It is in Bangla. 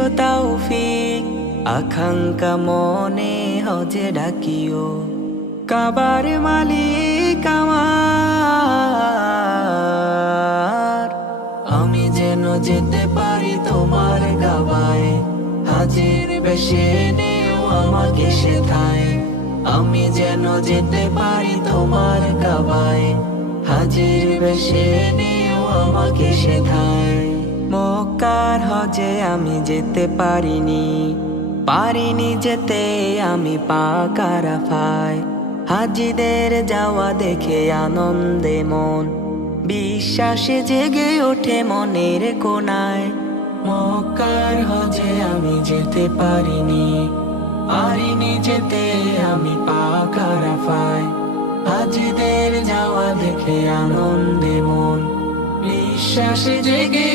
দিও তৌফিক, আকাঙ্ক্ষা মনে হজে ডাকিও। কাবার মালিক আমার, আমি যেন যেতে পারি তোমার কাবায়, হাজির বেশে নেও আমাকে সেথায়। আমি যেন যেতে পারি তোমার কাবায়, হাজির বেশে নেও আমাকে সেথায়। মক্কার হজে আমি যেতে পারিনি যেতে আমি পাক আরাফায়। হাজিদের যাওয়া দেখে আনন্দে মন, বিশ্বাসে জেগে ওঠে মনের কোনায়। মক্কার হজে আমি যেতে পারিনি যেতে আমি পাক আরাফায়। হাজিদের যাওয়া দেখে আনন্দে মন, বিশ্বাসে জেগে